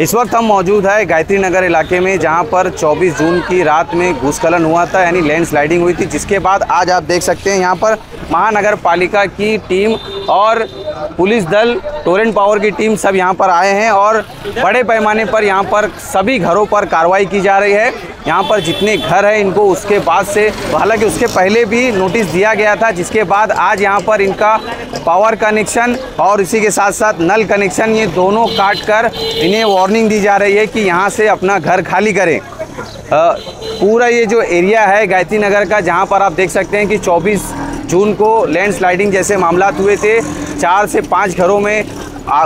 इस वक्त हम मौजूद है गायत्री नगर इलाके में, जहां पर 24 जून की रात में भूस्खलन हुआ था, यानी लैंडस्लाइडिंग हुई थी, जिसके बाद आज आप देख सकते हैं यहां पर महानगर पालिका की टीम और पुलिस दल, टोरेंट पावर की टीम सब यहां पर आए हैं और बड़े पैमाने पर यहां पर सभी घरों पर कार्रवाई की जा रही है। यहां पर जितने घर हैं इनको उसके बाद से, हालांकि उसके पहले भी नोटिस दिया गया था, जिसके बाद आज यहां पर इनका पावर कनेक्शन और इसी के साथ साथ नल कनेक्शन, ये दोनों काट कर इन्हें वार्निंग दी जा रही है कि यहां से अपना घर खाली करें। पूरा ये जो एरिया है गायत्री नगर का, जहां पर आप देख सकते हैं कि 24 जून को लैंडस्लाइडिंग जैसे मामलात हुए थे, 4 से 5 घरों में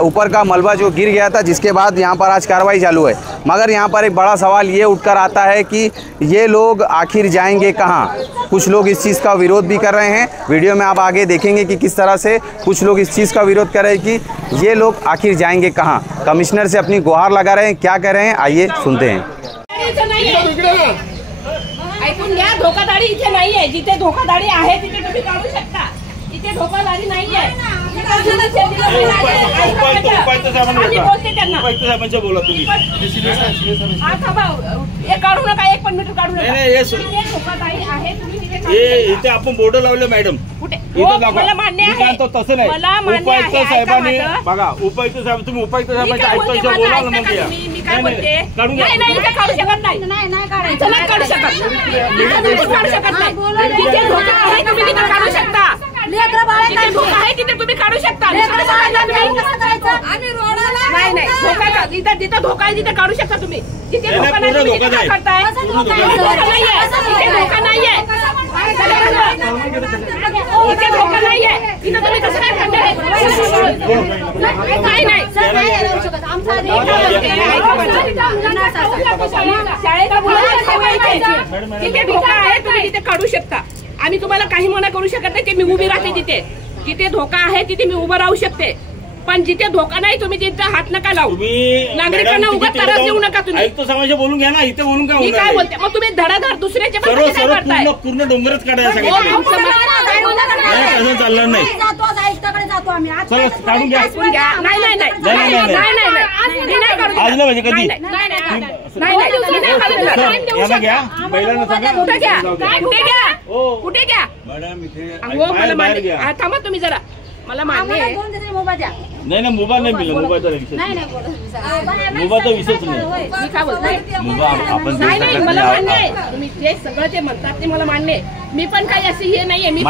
ऊपर का मलबा जो गिर गया था, जिसके बाद यहाँ पर आज कार्रवाई चालू है। मगर यहाँ पर एक बड़ा सवाल ये उठकर आता है कि ये लोग आखिर जाएंगे कहाँ। कुछ लोग इस चीज़ का विरोध भी कर रहे हैं। वीडियो में आप आगे देखेंगे कि किस तरह से कुछ लोग इस चीज़ का विरोध कर रहे हैं कि ये लोग आखिर जाएंगे कहाँ। कमिश्नर से अपनी गुहार लगा रहे हैं, क्या कह रहे हैं आइए सुनते हैं। ऐकून घ्या, धोकादारी इथे नाही आहे। जिथे धोकादारी आहे तिथे तुम्ही काढू शकता, इथे धोकादारी नाही आहे। बोला तुम्ही काढू नका, 1 पण मीटर काढू नका। धोकादारी आहे, तुम्ही इथे आपण बोर्ड लावले मॅडम, मला मान्य आहे, तसं नाही। उपायुक्त साहेबांनी बघा, उपायुक्त साहेब तुम्ही उपायुक्त साहेबांच्या आयुक्तांशी बोला ना मग। मी काय बोलते, नाही इथे काढू शकत नाही, नाही काढू शकत, काढू शकत नाही। जिथे धोका आहे तुम्ही तिथे काढू शकता, जिथे धोका आहे तिथे तुम्ही काढू शकता। नाही धोका जिथे धोका आहे तिथे काढू शकता तुम्ही। जिथे धोका नाही तिथे काय करताय? तिथे धोका नाहीये, इथे धोका नाहीये, इथे तुम्ही कसं काय करताय? नाही शाळेचा मुलांना तिथे धोका आहे तुम्ही तिथे काढू शकता। आम्ही तुम्हाला काही मना करू शकत नाही, ते मी उभी राहते तिथे। जिथे धोका आहे तिथे मी उभं राहू शकते, पण जिथे धोका नाही तुम्ही तिथे हात नका लावू। नागरिकांना उगाच त्रास देऊ नका तुम्ही। आयुक्त समाज बोलून घ्या ना, इथे बोलून काय मी काय बोलते, मग तुम्ही धडाधड दुसऱ्याचे पण कसं काय करताय? पूर्ण डोंगरच काढायला सांगितलं, असं चाललं नाही। चला काढून घ्या। आज ना म्हणजे कधी घ्या, बैलांना सांगा कुठे घ्या मॅडम इथे। मला मान्य, थांबा तुम्ही जरा, मला मान्य आहे। नाही मोबाईल नाही मिळेल, मोबाईलचा विषयच नाही। मी काय बोलते, आपण मला मान्य आहे, तुम्ही जे सगळं ते म्हणतात ते मला मान्य आहे। मी पण काही असे हे नाहीये, मी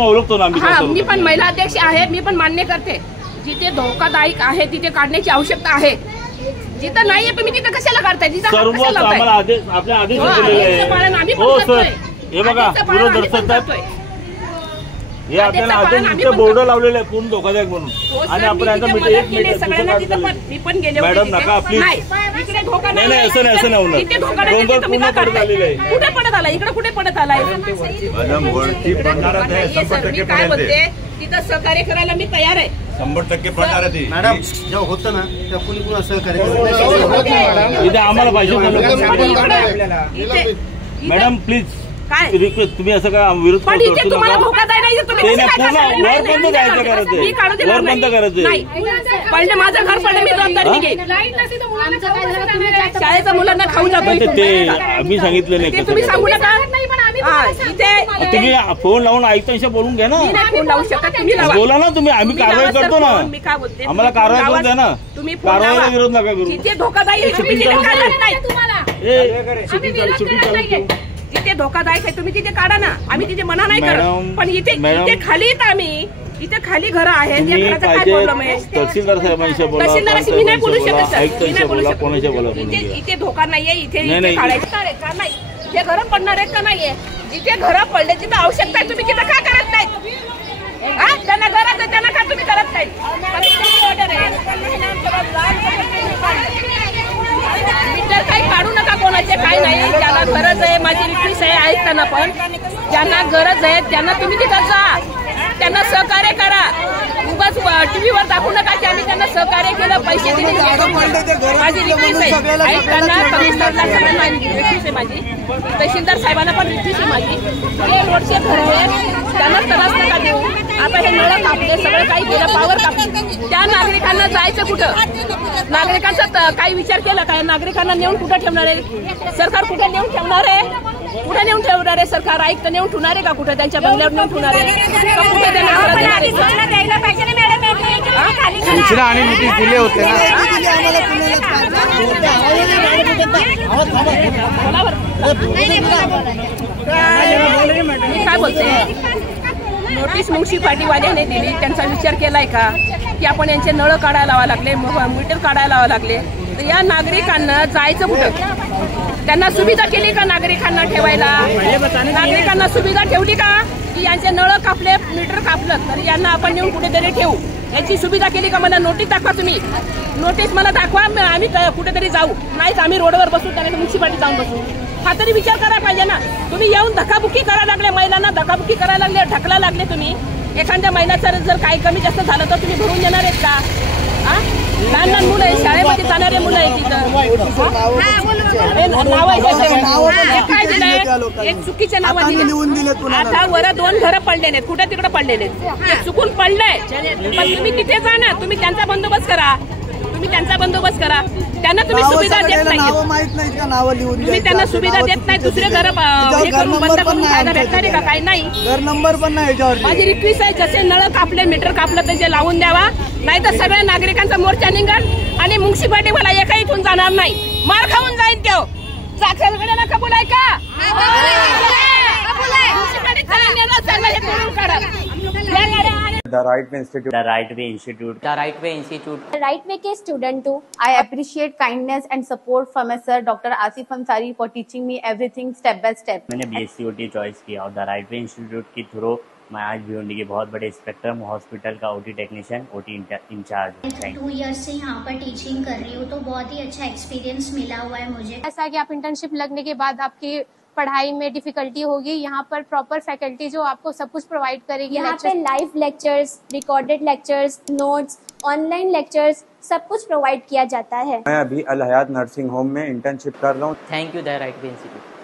ओळखतो ना, मी पण महिला अध्यक्ष आहे, मी पण मान्य करते। जिथे धोकादायक आहे तिथे काढण्याची आवश्यकता आहे, जिथं नाहीये तुम्ही तिथे कशाला काढताय? आम्हाला आपल्या आदेश हो सर, हे बघा पूर्ण दर्शक हे आपल्याला आदेश बोर्ड लावलेलं आहे पूर्ण धोकादायक म्हणून, आणि आपण मॅडम नका प्लीज। नाही असं नाही होणार, डोंगर पूर्ण पडत आलेलं आहे। कुठे पडत आला? इकडे कुठे पडत आलाय? मॅडम वरती पडणार आहे, 100% काय बोलते, तिथं सहकार्य करायला मी तयार आहे, 100% पडणार आहे। मॅडम जेव्हा होतं ना तेव्हा कुणी कुणा सहकार्य करतो, इथे आम्हाला पाहिजे मॅडम प्लीज रिक्वेस्ट, तुम्ही असं काय विरोध पण इथे तुम्हाला धोकादायक नाही, तुम्ही वर बंद जायचं करायचं, वर बंद करायचं। पहिले माझं घर पडलं, मी जबाबदारी घेईन। शाळेच्या मुलांना खाऊ जातो ते आम्ही सांगितलं नाही, तुम्ही सांगू नका। इथे तुम्ही फोन लावून आयुक्तांशी बोलून घ्या ना, फोन लावू शकता तुम्ही, बोला ना तुम्ही, आम्ही कारवाई करतो ना। मी काय बोलते, आम्हाला कारवाई करू द्या ना, तुम्ही कारवाईला विरोध नका करू। जिथे धोकादायक जिथे धोकादायक आहे तुम्ही तिथे काढा ना, आम्ही तिथे मना नाही करत, पण इथे खाली येत आम्ही, इथे खाली घर आहेत, त्या घराचा काय प्रॉब्लेम आहे? तहसीलदार साहेबांशी बोला, तहसीलदाराशी मी नाही बोलू शकत, आयुक्तांशी बोला, कोणाशी बोला। इथे धोका नाहीये, इथे काढायचं का नाही? जे घर पडणार आहेत का नाहीये? जिथे घर पडले तिथे आवश्यकता आहे, तुम्ही तिथे का करत नाही? त्यांना गरज आहे, त्यांना का तुम्ही करत नाही? मीटर काही काढू नका कोणाचे, काय नाही। ज्याला गरज आहे, माझी रिक्वेस्ट आहे ऐकताना, पण ज्यांना गरज आहे त्यांना तुम्ही तिथं जा, त्यांना सहकार्य करा। उगाच टीव्हीवर दाखवू नका की आम्ही त्यांना सहकार्य केलं, पैसे दिले। माझी रिक्वेस्ट आहे ऐकताना, कमिशनरला सगळ्यांना रिक्वेस्ट आहे माझी, तहसीलदार साहेबांना पण रिक्वेस्ट आहे माझी। हे रोडचे घर आहेत, त्यांना त्रास नका देऊ. आता हे नळ कापले, सगळं काही केलं, पावर कापली, त्या नागरिकांना जायचं कुठं? नागरिकांचा काही विचार केला काय? नागरिकांना नेऊन कुठं ठेवणार आहे सरकार? कुठे नेऊन ठेवणार आहे? कुठे नेऊन ठेवणार आहे सरकार? आयुक्त नेऊन ठेवणार आहे का कुठं? त्यांच्या बंगल्यावर नेऊन ठेवणार आहे का कुठे? त्यांना सूचना आणि नोटीस दिले होते मी काय बोलते, नोटीस म्युन्सिपाल्टीवाल्याने दिली, त्यांचा विचार केलाय का की आपण यांचे नळ काढायला लावा लागले, मीटर काढायला लावा लागले, तर या नागरिकांना जायचं कुठं? त्यांना सुविधा केली का नागरिकांना ठेवायला? नागरिकांना सुविधा ठेवली का की यांचे नळ कापले, मीटर कापलं तर यांना आपण नेऊन कुठेतरी ठेवू, याची सुविधा केली का? मला नोटीस दाखवा, तुम्ही नोटीस मला दाखवा, आम्ही कुठेतरी जाऊ, नाहीच आम्ही रोडवर बसू, त्याने म्युन्सिपाल्टी जाऊन बसू. हा तरी विचार करायला पाहिजे ना. तुम्ही येऊन धक्काबुक्की करायला लागले, महिलांना धक्काबुक्की करायला लागले, ढकला लागले. तुम्ही एखाद्या महिलाचं जर काही कमी जास्त झालं तर तुम्ही भरून देणार आहेत का? लहान लहान मुलं आहे, शाळेमध्ये जाणारे मुलं आहेत तिथं, नाव काय दिलंय? एक चुकीचे नाव दिले. आता वर 2 घरं पडलेले आहेत, कुठे तिकडे पडलेले आहेत, चुकून पडलंय, पण तुम्ही तिथे जा ना, तुम्ही त्यांचा बंदोबस्त करा, तुम्ही त्यांचा बंदोबस्त करा. त्यांना तुम्ही सुविधा देत नाही, तुम्ही त्यांना सुविधा देत नाही. दुसरे घर हे करून बंद करून फायदा भेटणार आहे का? काही नाही. घर नंबर पण नाही. माझी रिक्वेस्ट आहे, जसे नळ कापले, मीटर कापलं त्याचे लावून द्यावा, नाही तर सगळ्या नागरिकांचा मोर्चा निघाल आणि म्युन्सिपाल्टी मला एका इथून जाणार नाही, मार खाऊन जाईल तो. सगळ्यांना कबूल आहे का? The Right Way Institute. The Right Way Institute. The Right Way Institute. The Right Way K student too. I appreciate kindness and support from my sir Dr. Asif Ansari for teaching me everything step by step. मैंने BSc OT choice किया और the right way institute के through मैं आज भिवंडी के बहुत बड़े spectrum hospital का OT technician, OT incharge. 2 years से यहाँ पर टीचिंग कर रही हूँ, तो बहुत ही अच्छा एक्सपीरियंस मिला हुआ है मुझे। ऐसा कि आप इंटर्नशिप लगने के बाद आपकी पढ़ाई में डिफिकल्टी होगी, यहाँ पर प्रॉपर फैकल्टी जो आपको सब कुछ प्रोवाइड करेगी। यहाँ पे live lectures, recorded lectures, notes, online lectures सब कुछ प्रोवाइड किया जाता है। मैं अभी अल हयात नर्सिंग होम में इंटर्नशिप कर रहा हूँ। Thank you, The Right Way Institute.